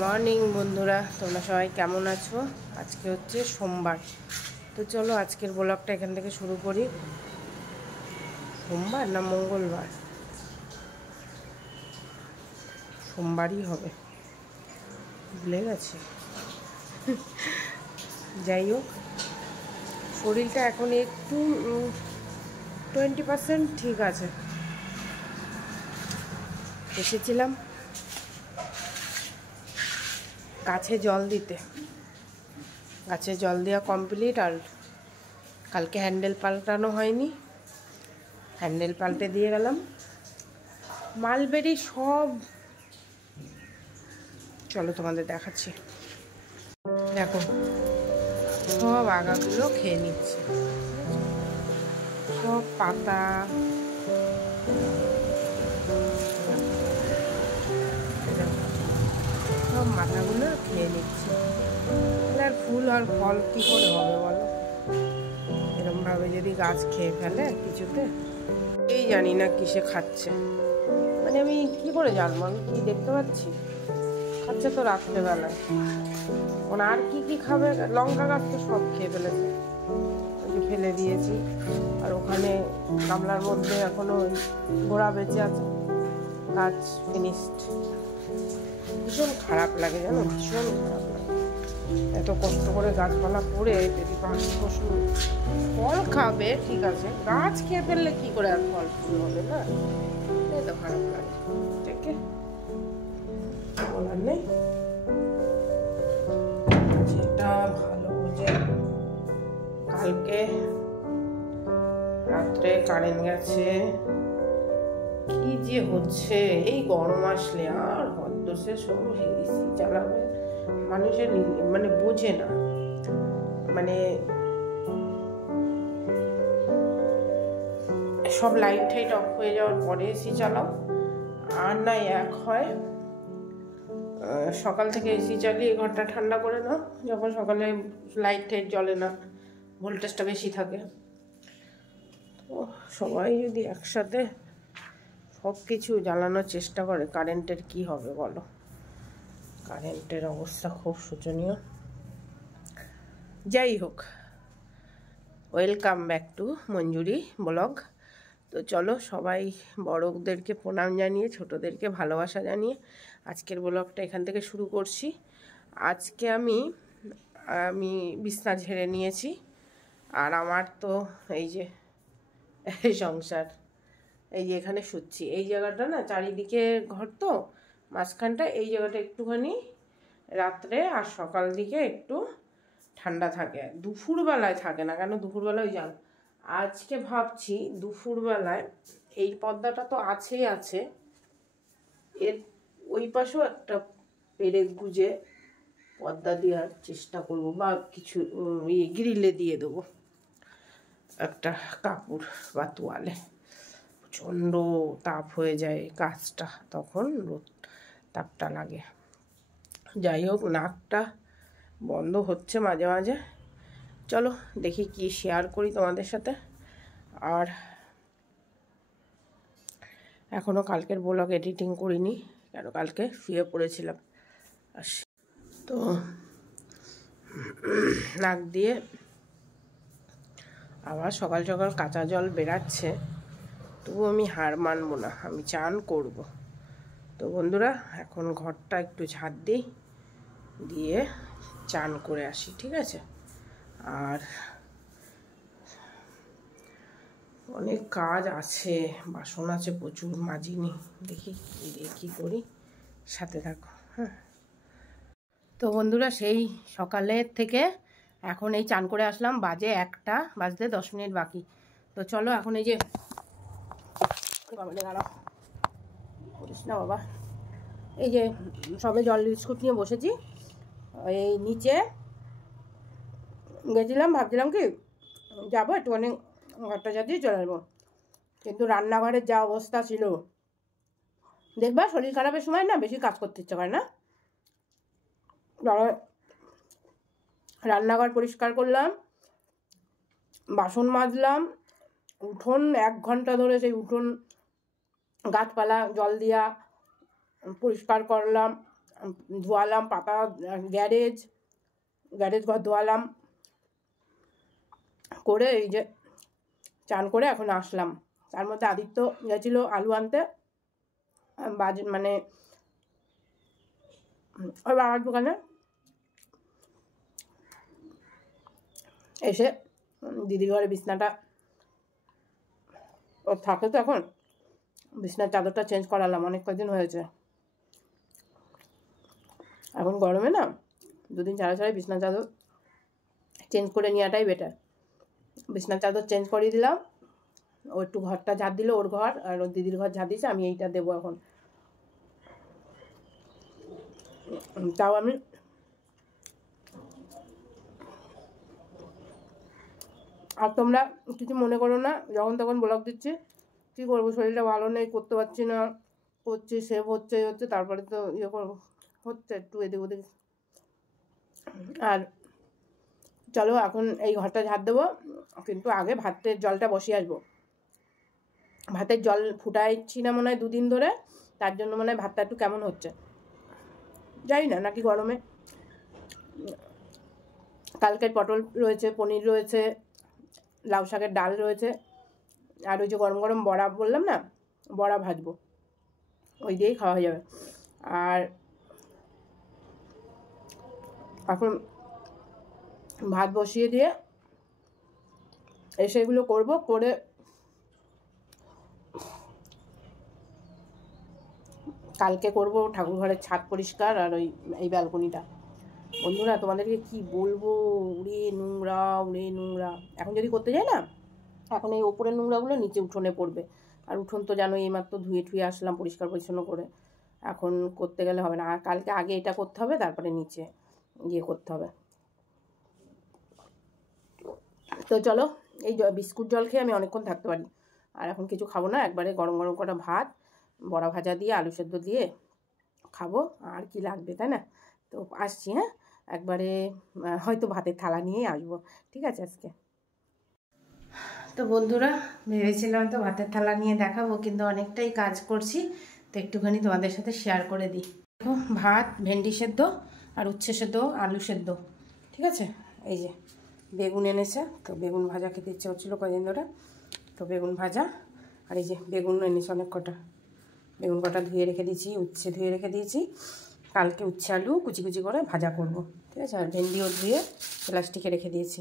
Morning বন্ধুরা, তোমরা সবাই কেমন আছো? আজকে হচ্ছে সোমবার। তো চলো আজকের ব্লগটা এখান থেকে শুরু করি। সোমবার না মঙ্গলবার? সোমবারই হবে, ভুলে গেছি। যাই হোক, শরীরটা এখন একটু 20% ঠিক আছে। এসেছিলাম গাছে জল দিতে, গাছে জল দেওয়া কমপ্লিট। আর কালকে হ্যান্ডেল পাল্টানো হয়নি, হ্যান্ডেল পাল্টে দিয়ে গেলাম। মালবেরি সব, চলো তোমাদের দেখাচ্ছি। দেখো, সব আগাগুলো খেয়ে নিচ্ছে, সব পাতা, সব মাথাগুলো খেয়ে নিচ্ছে। আর ফুল আর ফল কি করে হবে বলো? এরকমভাবে যদি গাছ খেয়ে ফেলে কিছুতে, এই জানি না কিসে খাচ্ছে। মানে আমি কি করে জানবো? আমি কি দেখতে পাচ্ছি? খাচ্ছে তো রাত্রেবেলায়। ওনা আর কি কি খাবে? লঙ্কা গাছ তো সব খেয়ে ফেলেছে, ফেলে দিয়েছি। আর ওখানে গামলার মধ্যে এখনো গোড়া বেঁচে আছে, গাছ ফিনিশড। ভীষণ খারাপ লাগে জানো, ভীষণ খারাপ লাগে। এত কষ্ট করে গাছপালা করে যদি পাখি পশু ফল খাবে ঠিক আছে, গাছ খেয়ে ফেললে কি করে আর ফল ফুল হবে না? এত খারাপ লাগে, ঠিক বলার নেই। যেটা ভালো বুঝে, কালকে রাত্রে কারেন্ট গেছে, কি যে হচ্ছে এই গরম আসলে। আর হদ্দোসে সব এসি চালাবে মানুষের, মানে বোঝে না। মানে সব লাইট টাইট অফ হয়ে যাওয়ার পরে এসি চালাও, আর না এক হয় সকাল থেকে এসি চালিয়ে ঘরটা ঠান্ডা করে নাও, যখন সকালে লাইট টাইট জ্বলে না, ভোল্টেজটা বেশি থাকে। তো সবাই যদি একসাথে সব কিছু জ্বালানোর চেষ্টা করে, কারেন্টের কি হবে বলো? কারেন্টের অবস্থা খুব শোচনীয়। যাই হোক, welcome back to Manjuri blog. তো চলো সবাই বড়দেরকে প্রণাম জানিয়ে, ছোটদেরকে ভালোবাসা জানিয়ে আজকের ব্লগটা এখান থেকে শুরু করছি। আজকে আমি বিছনা ঝেড়ে নিয়েছি। আর আমার তো এই যে সংসার, এই যে এখানে শুচ্ছি, এই জায়গাটা না চারিদিকে ঘর, তো মাঝখানটা এই জায়গাটা একটুখানি রাত্রে আর সকাল দিকে একটু ঠান্ডা থাকে, দুপুরবেলায় থাকে না। কেন দুপুরবেলায়? ওই জানো, আজকে ভাবছি দুপুরবেলায় এই পর্দাটা তো আছেই আছে, এর ওই পাশেও একটা পেরেক গুজে পর্দা দেওয়ার চেষ্টা করব, বা কিছু গ্রিলে দিয়ে দেবো একটা কাপড় বা তোয়ালে। প্রচণ্ড তাপ হয়ে যায় গাছটা, তখন রোদ তাপটা লাগে। যাই হোক, নাকটা বন্ধ হচ্ছে মাঝে মাঝে। চলো দেখি কি শেয়ার করি তোমাদের সাথে। আর এখনও কালকের ব্লগ এডিটিং করিনি, কেন কালকে শুয়ে পড়েছিলাম। তো নাক দিয়ে আবার সকাল সকাল কাঁচা জল বেরাচ্ছে, তবু আমি হার মানবো না, আমি চান করব। তো বন্ধুরা, এখন ঘরটা একটু ঝাড় দিই, দিয়ে চান করে আসি, ঠিক আছে? আর অনেক কাজ আছে, বাসন আছে প্রচুর, মাজিনি। দেখি কি করি, সাথে থাকো। হ্যাঁ, তো বন্ধুরা, সেই সকালের থেকে এখন এই চান করে আসলাম, বাজে 1টা বাজতে 10 মিনিট বাকি। তো চলো এখন এই যে করিস না বাবা, এই যে সবে জল বিস্কুট নিয়ে বসেছি। এই নিচে গেছিলাম, ভাবছিলাম কি যাবো একটুখানি ঘরটা যাতেই চলে আসবো, কিন্তু রান্নাঘরের যা অবস্থা ছিল, দেখবা শরীর খারাপের সময় না বেশি কাজ করতে ইচ্ছে করে না। রান্নাঘর পরিষ্কার করলাম, বাসন মাজলাম, উঠোন 1 ঘন্টা ধরে সেই উঠোন গাছপালা জল দিয়া পরিষ্কার করলাম, ধোয়ালাম, পাতা গ্যারেজ ঘর ধোয়ালাম, করে এই যে চান করে এখন আসলাম। তার মধ্যে আদিত্য গেছিলো আলু আনতে মানে ওই বাবার দোকানে, এসে দিদির ঘরে বিছনাটা ওর থাকে তো এখন, বিছনার চাদরটা চেঞ্জ করালাম, অনেক কদিন হয়েছে। এখন গরমে না দুদিন ছাড়াই বিছনার চাদর চেঞ্জ করে নেওয়াটাই বেটার। বিছনার চাদর চেঞ্জ করিয়ে দিলাম, ও একটু ঘরটা ঝাড় দিল, ওর ঘর আর ওর দিদির ঘর ঝাড় দিয়েছে, আমি এইটা দেবো এখন। তাও আমি আর তোমরা কিছু মনে করো না, যখন তখন ব্লগ দিচ্ছি, কী করবো, শরীরটা ভালো নেই, করতে পারছি না, করছি সেভ হচ্ছে তারপরে তো ইয়ে করবো, হচ্ছে একটু এদিক ওদিক। আর চলো এখন এই ঘরটা ঝাড় দেবো, কিন্তু আগে ভাতের জলটা বসিয়ে আসবো। ভাতের জল ফুটাইছি না মনে হয় 2 দিন ধরে, তার জন্য মনে হয় ভাতটা একটু কেমন হচ্ছে, জানি না, নাকি গরমে। কালকের পটল রয়েছে, পনির রয়েছে, লাউ শাকের ডাল রয়েছে, আর ওই যে গরম গরম বড়া বললাম না, বড়া ভাজবো, ওই দিয়েই খাওয়া হয়ে যাবে। আর এখন ভাত বসিয়ে দিয়ে এসে এগুলো করবো, করে কালকে করব ঠাকুর ঘরের ছাদ পরিষ্কার আর এই ব্যালকনিটা। বন্ধুরা তোমাদেরকে কি বলবো, উড়ে নোংরা। এখন যদি করতে যাই না, এখন এই ওপরের নোংরাগুলো নিচে উঠোনে পড়বে, আর উঠোন তো জানো এইমাত্র ধুয়ে ঠুয়ে আসলাম পরিষ্কার পরিচ্ছন্ন করে, এখন করতে গেলে হবে না। আর কালকে আগে এটা করতে হবে, তারপরে নিচে গিয়ে করতে হবে। তো চলো, এই বিস্কুট জল খেয়ে আমি অনেকক্ষণ থাকতে পারি, আর এখন কিছু খাবো না, একবারে গরম গরম কটা ভাত, বড়া ভাজা দিয়ে আলু সেদ্ধ দিয়ে খাবো, আর কি লাগবে, তাই না? তো আসছি, হ্যাঁ, একবারে হয়তো ভাতের থালা নিয়েই আসবো, ঠিক আছে আজকে। তো বন্ধুরা, ভেবেছিলাম তো ভাতের থালা নিয়ে দেখাবো, কিন্তু অনেকটাই কাজ করছি, তো একটুখানি তোমাদের সাথে শেয়ার করে দিই। দেখো, ভাত, ভেন্ডি সেদ্ধ আর উচ্ছে সেদ্ধ, আলু সেদ্ধ, ঠিক আছে। এই যে বেগুন এনেছে, তো বেগুন ভাজা খেতে ইচ্ছে হচ্ছিলো কদিন ধরে, তো বেগুন ভাজা, আর এই যে বেগুন এনেছে অনেক কটা, বেগুন কটা ধুয়ে রেখে দিয়েছি, উচ্ছে ধুয়ে রেখে দিয়েছি, কালকে উচ্ছে আলু কুচি কুচি করে ভাজা করব, ঠিক আছে। আর ভেন্ডিও ধুয়ে প্লাস্টিকে রেখে দিয়েছি।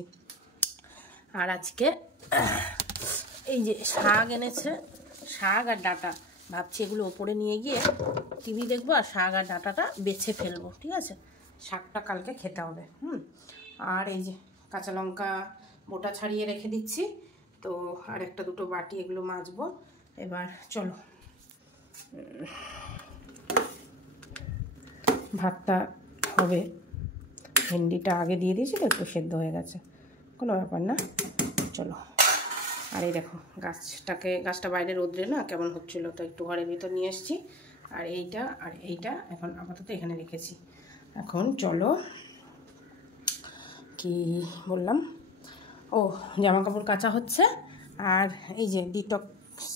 আর আজকে এই যে শাক এনেছে, শাক আর ডাঁটা, ভাবছি এগুলো ওপরে নিয়ে গিয়ে টিভি দেখবো, আর শাক আর ডাঁটাটা বেছে ফেলবো, ঠিক আছে। শাকটা কালকে খেতে হবে। আর এই যে কাঁচা লঙ্কা বোটা ছাড়িয়ে রেখে দিচ্ছি, তো আর একটা দুটো বাটি এগুলো মাজবো। এবার চলো ভাতটা হবে, ভেন্ডিটা আগে দিয়ে দিয়েছি তো একটু সেদ্ধ হয়ে গেছে, কোনো ব্যাপার না, চলো। আর এই দেখো গাছটা বাইরে রোদ্রে না কেমন হচ্ছিলো, তো একটু ঘরের ভিতর নিয়ে এসেছি। আর এইটা এখন আপাতত এখানে রেখেছি। এখন চলো, কি বললাম, ও জামা কাপড় কাচা হচ্ছে, আর এই যে ডিটক্স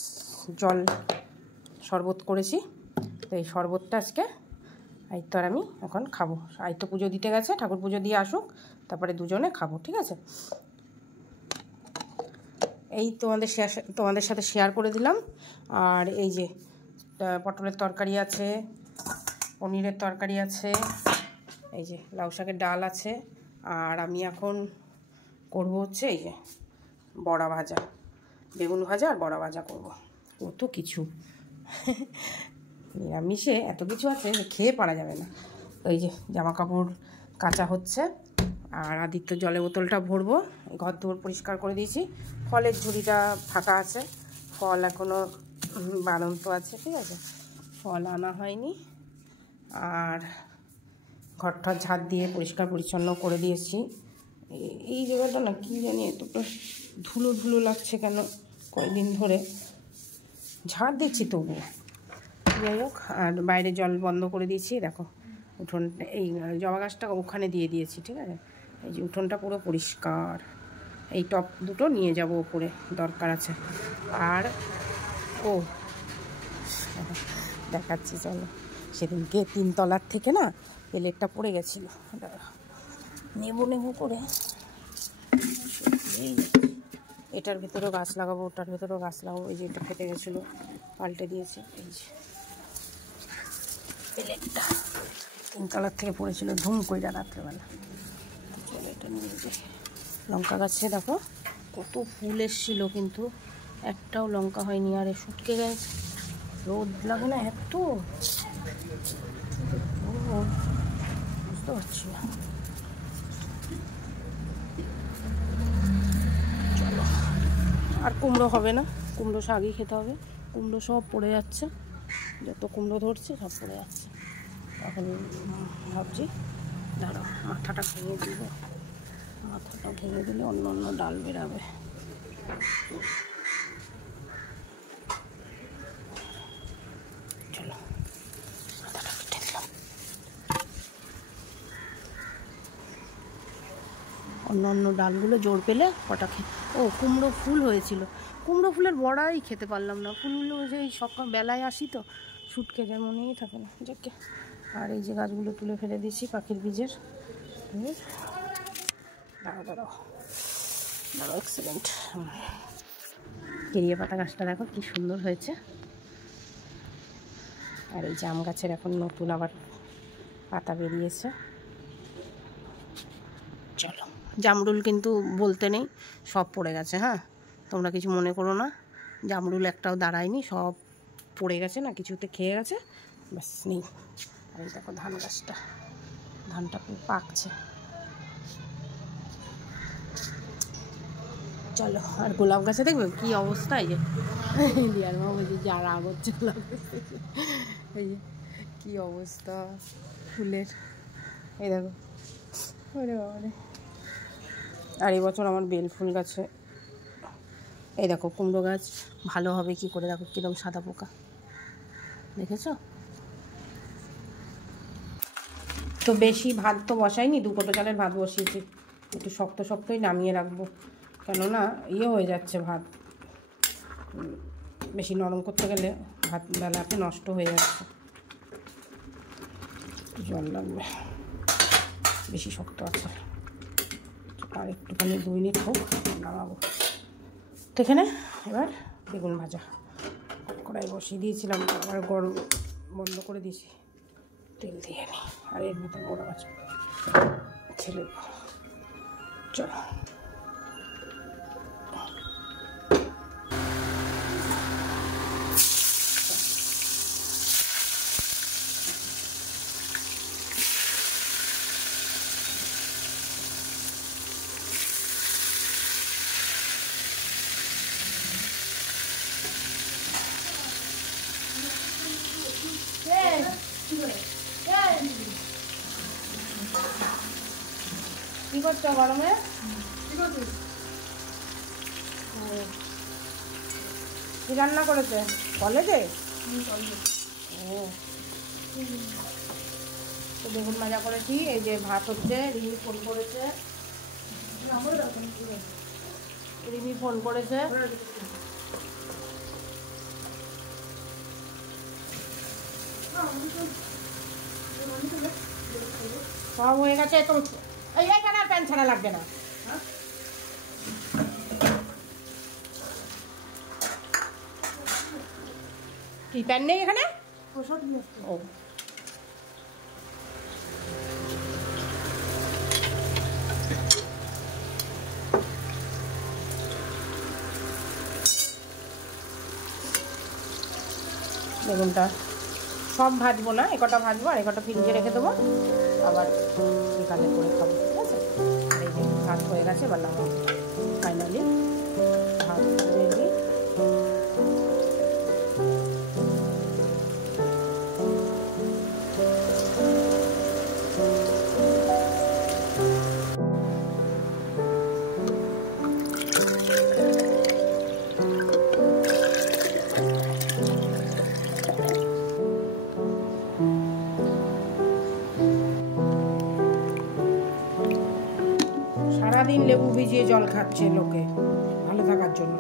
জল শরবত করেছি, তো এই শরবতটা আজকে আইতো আর আমি এখন খাবো। আইতো পুজো দিতে গেছে, ঠাকুর পুজো দিয়ে আসুক, তারপরে দুজনে খাবো, ঠিক আছে। এই তোমাদের সাথে শেয়ার করে দিলাম। আর এই যে পটলের তরকারি আছে, পনিরের তরকারি আছে, এই যে লাউ শাকের ডাল আছে, আর আমি এখন করব হচ্ছে এই যে বড়া ভাজা, বেগুন ভাজা আর বড়া ভাজা করব। কত কিছু, নিরামিষে এত কিছু আছে যে খেয়ে পারা যাবে না। ওই যে জামা কাপড় কাচা হচ্ছে, আর আদিত্য জলে বোতলটা ভরবো, ঘর দুয়ার পরিষ্কার করে দিয়েছি, ফলের ঝুড়িটা ফাঁকা আছে, ফল এখনও বাড়ন্ত আছে, ঠিক আছে, ফল আনা হয়নি। আর ঘরটা ঝাড় দিয়ে পরিষ্কার পরিচ্ছন্ন করে দিয়েছি। এই জায়গাটা না কি জানি এতটা ধুলো ধুলো লাগছে কেন, কয়েকদিন ধরে ঝাড় দিচ্ছি তবুও, যাই হোক। আর বাইরে জল বন্ধ করে দিয়েছি, দেখো উঠোন, এই জবা গাছটা ওখানে দিয়ে দিয়েছি, ঠিক আছে। এই যে উঠোনটা পুরো পরিষ্কার, এই টপ দুটো নিয়ে যাব ওপরে, দরকার আছে। আর ও দেখাচ্ছি চলো, সেদিনকে 3 তলার থেকে না প্লেটটা পড়ে গেছিলো, নেবো করে এটার ভিতরেও গাছ লাগাবো, ওটার ভিতরেও গাছ লাগাবো। এই যে এটা ফেটে গেছিলো, পাল্টে দিয়েছে। এই যে প্লেটটা 3 তলার থেকে পড়েছিল ধুম কইরা রাত্রেবেলা। চলো এটা নিয়ে যাই। লঙ্কা গাছে দেখো কত ফুল এসছিল, কিন্তু একটাও লঙ্কা হয়নি। আর শুটকে গেছে, রোদ লাগে না এত, বুঝতে পারছি না। চলো, আর কুমড়ো হবে না, কুমড়ো শাকই খেতে হবে। কুমড়ো সব পড়ে যাচ্ছে, যত কুমড়ো ধরছে সব পড়ে যাচ্ছে। এখন ভাবছি দাঁড়াও মাথাটা ভেঙে দিব, মাথাটা ভেঙে দিলে অন্য ডাল বেরাবে। চলো মাথাটা কেটে দিলাম। অন্য ডালগুলো জোর পেলে কটা ও কুমড়ো ফুল হয়েছিল, কুমড়ো ফুলের বড়াই খেতে পারলাম না। ফুলগুলো সেই সকাল বেলায় আসি তো শুটকে যায়, মনেই থাকে না। যাকে আর এই যে গাছগুলো তুলে ফেলে দিয়েছি পাখির বীজের। দাঁড়াও এক্সিলেন্ট। কেরিয়া পাতা গাছটা দেখো কি সুন্দর হয়েছে। আর এই জাম গাছের এখন নতুন আবার পাতা বেরিয়েছে। চলো, জামরুল কিন্তু বলতে নেই, সব পড়ে গেছে। হ্যাঁ, তোমরা কিছু মনে করো না, জামরুল একটাও দাঁড়ায়নি, সব পড়ে গেছে, না কিছুতে খেয়ে গেছে, ব্যাস নেই। আর এই দেখো ধান গাছটা, ধানটা পাকছে। চলো, আর গোলাপ গাছে দেখবে কি অবস্থা। এই যে দিয়ার মা বলছে যা রাগ হচ্ছে, গোলাপ গাছে এই যে কী অবস্থা ফুলের। এই দেখো, ওরে বাবারে। আর এবছর আমার বেল ফুল গাছে, এই দেখো কুমড়ো গাছ ভালো হবে কি করে, দেখো কিরকম সাদা পোকা, দেখেছো তো। বেশি ভাত তো বসাইনি, 2 কোটো চালের ভাত বসিয়েছি, একটু শক্তই নামিয়ে রাখবো, কেননা হয়ে যাচ্ছে ভাত, বেশি নরম করতে গেলে ভাত বেলাতে নষ্ট হয়ে যাচ্ছে। জল লাগবে, বেশি শক্ত আছে, আর একটুখানি 2 মিনিট হোক, নামাবো। তো এখানে এবার বেগুন ভাজা কড়াই বসিয়ে দিয়েছিলাম, আবার গরম বন্ধ করে দিয়েছি, তেল দিয়ে নিই। আর এর মতো বড় মাছ ছেলে, চলো কি করছো গরমে? কি রান্না করেছে কলেজে? তো বেগুন ভাজা করেছি, এই যে ভাত হচ্ছে। রিমি ফোন করেছে, সব হয়ে গেছে। তো এইখানে আর প্যান্ট ছাড়া লাগবে না। কি প্যান্ট নেই এখানে? ও বেগুনটা সব ভাজবো না, একটা ভাজবো আর একটা ফ্রিজে রেখে দেবো, আবার বিকালে করে খাবো, ঠিক আছে। আর এই যে ভাত হয়ে গেছে, এবার নামাবো। ফাইনালি ভাত রেডি। সারাদিন লেবু ভিজিয়ে জল খাচ্ছে লোকে ভালো থাকার জন্য।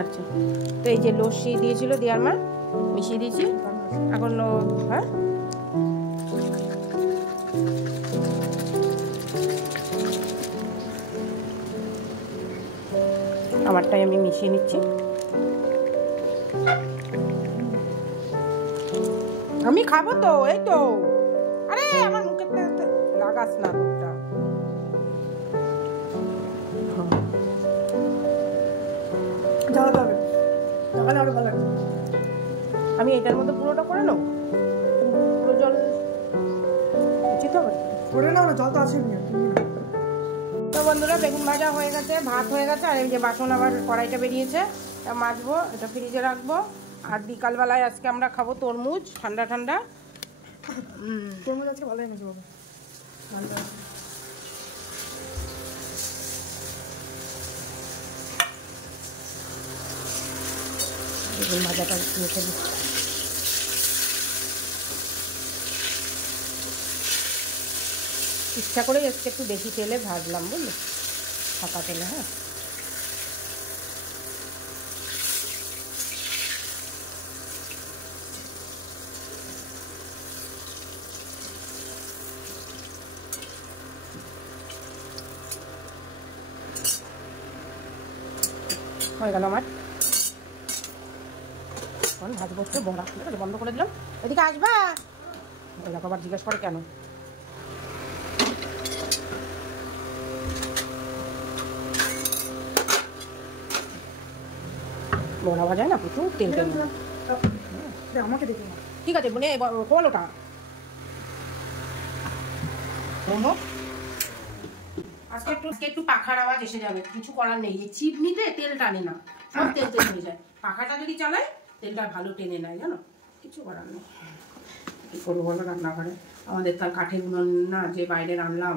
লাগছে। তো এই যে লস্যি দিয়েছিল দিয়ার মা, মিশিয়ে দিয়েছি এখন। হ্যাঁ আমারটাই আমি মিশিয়ে নিচ্ছি। আমি খাবো তো, এই তো। আরে আমার মুখে লাগাস না তোরটা। আমি এটার মধ্যে পুরোটা করে নেবো, পুরো জল উচিত হবে করে নাও না, জল তো আছে। তো বন্ধুরা বেগুন ভাজা হয়ে গেছে, ভাত হয়ে গেছে, আর এই যে বাসন আবার কড়াইটা বেরিয়েছে, এটা মাজবো, এটা ফ্রিজে রাখবো। আর বিকালবেলায় আজকে আমরা খাবো তরমুজ, ঠান্ডা ঠান্ডা তরমুজ আজকে ভালো এনেছে বাবা। বেগুন ভাজাটা দিয়ে ফেলি। ইচ্ছা করে আজকে একটু বেশি তেলে ভাজলাম, বুঝলি, ফাঁকা তেলে। হ্যাঁ হয়ে গেল আমার। এখন ভাজবো হচ্ছে বড়া, ঠিক আছে, বন্ধ করে দিলাম। এদিকে আসবা, ওইরকম আবার জিজ্ঞেস করে কেন। বড়া ভাজায় না প্রচুর তেল তেল। আমাকে দেখে না, ঠিক আছে মানে খোল ওটা। আজকে একটু পাখার আওয়াজ এসে যাবে, কিছু করার নেই। এই চিপনিতে তেল টানে না, সব তেল তেল হয়ে যায়। পাখাটা যদি চালায় তেলটা ভালো টেনে নেয়, জানো, কিছু করার নেই। কি করবো বলো, রান্নাঘরে আমাদের তার কাঠের উনুন না, যে বাইরে রান্নাম,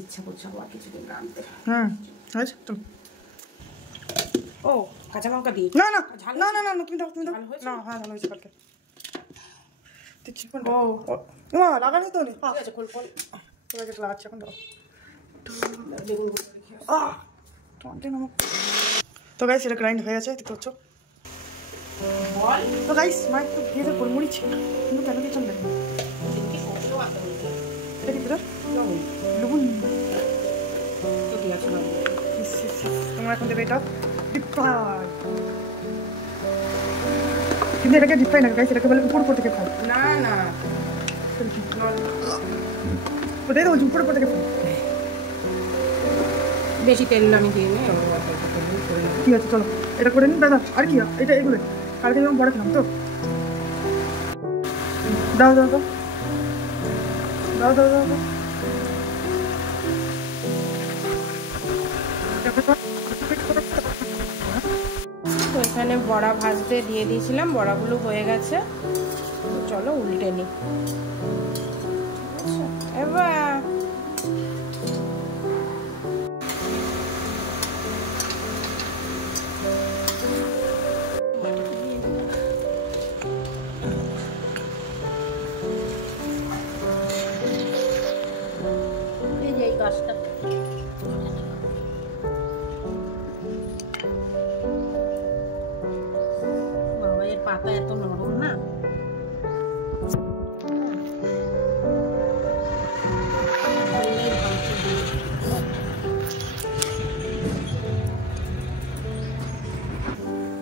ইচ্ছা করছে আবার কিছুদিন রাঁধতে। ও কাঁচা লঙ্কা দিই না না না না না, তুমি দাও, তুমি দাও না। হ্যাঁ ভালো হয়েছে কালকে। ও মা লাগানি তো নেই, ঠিক আছে, খোল খোল। তোমাকে লাগাচ্ছি এখন, দাও। তো গাইস এটা গ্রাইন্ড হয়ে গেছে, দেখতে পাচ্ছ। তো গাইস মা একটু ভেজে গোলমরিচ, কিন্তু কেন দিচ্ছেন দেখুন, এটা কি তোর লবণ। তোমরা এখন দেবে এটা ডিপ ফ্রাই, কিন্তু এটাকে ডিপ ফ্রাই না গাইস, এটাকে বলে উপর থেকে ফ্রাই। না না ওটাই তো উপর থেকে ফ্রাই। বেশি তেল আমি দিই নি। ঠিক আছে চলো এটা করে নিন দাদা। আর কি এটা এগুলো কালকে যেমন বড় খেলাম তো, দাও দাও দাও দাও দাও দাও দাও। তো এখানে বড়া ভাজতে দিয়ে দিয়েছিলাম, বড়াগুলো হয়ে গেছে। চলো উল্টে নিই এবার। এই গাছটা বাবা, এর পাতা এত নরম না।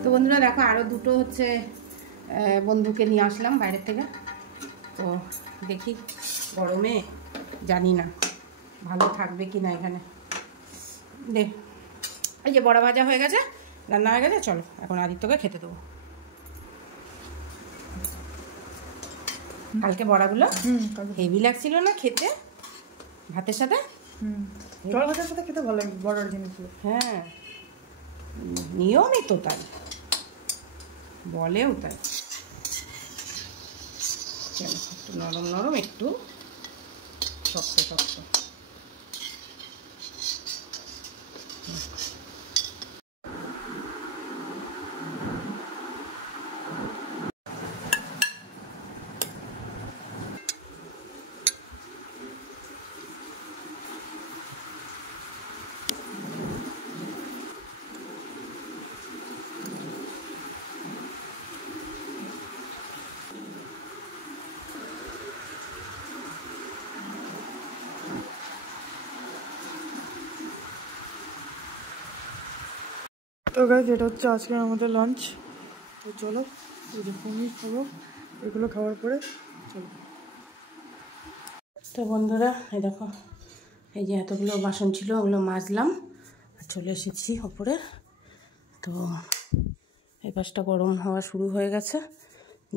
তো বন্ধুরা দেখো, আরো দুটো হচ্ছে বন্ধুকে নিয়ে আসলাম বাইরের থেকে। তো দেখি গরমে জানি না ভালো থাকবে কি না এখানে। দে, এই যে বড়া ভাজা হয়ে গেছে, রান্না হয়ে গেছে, চলো এখন আদিত্যকে খেতে দেবো। কালকে বড়াগুলো হেভি লাগছিল না খেতে, ভাতের সাথে। জল ভাতের সাথে খেতে ভালো লাগে বড়ার জিনিসগুলো। হ্যাঁ, নিয়মই তো তাই, বলেও তাই। একটু নরম নরম, একটু শক্ত শক্ত। তো গাইস এটা হচ্ছে আজকে আমাদের লাঞ্চ। তো চলো এই যে পনির খাবো, এগুলো খাওয়ার পরে চলো। তো বন্ধুরা এই দেখো, এই যে এতগুলো বাসন ছিল ওগুলো মাজলাম আর চলে এসেছি ওপরে। তো এই পাশটা গরম হওয়া শুরু হয়ে গেছে।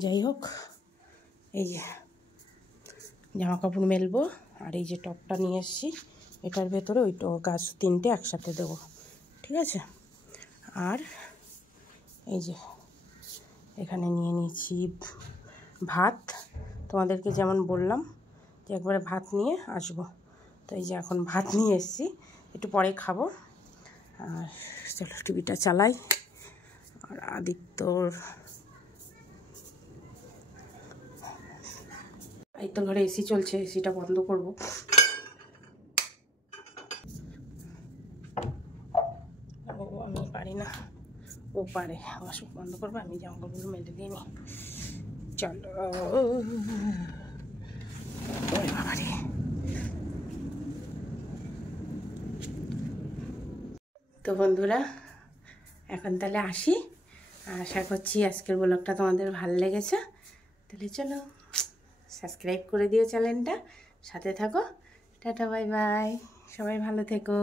যাই হোক, এই যে জামা কাপড় মেলবো আর এই যে টপটা নিয়ে এসেছি, এটার ভেতরে ওই গাছ 3টে একসাথে দেবো, ঠিক আছে। আর এই যে এখানে নিয়ে নিয়েছি ভাত, তোমাদেরকে যেমন বললাম যে একবারে ভাত নিয়ে আসবো। তো এই যে এখন ভাত নিয়ে এসেছি, একটু পরে খাবো। আর চলো টিভিটা চালাই। আর আদিত্যর ঘরে এসি চলছে, এসিটা বন্ধ করবো। ও আমি পারি না, ও পারে। অসুখ বন্ধ করবো, আমি জামাকাপড়গুলো মেলে দিয়ে নিই। চলো বাবারে। তো বন্ধুরা এখন তাহলে আসি। আশা করছি আজকের ব্লগটা তোমাদের ভালো লেগেছে। তাহলে চলো সাবস্ক্রাইব করে দিও চ্যানেলটা, সাথে থাকো। টাটা বাই বাই, সবাই ভালো থেকো।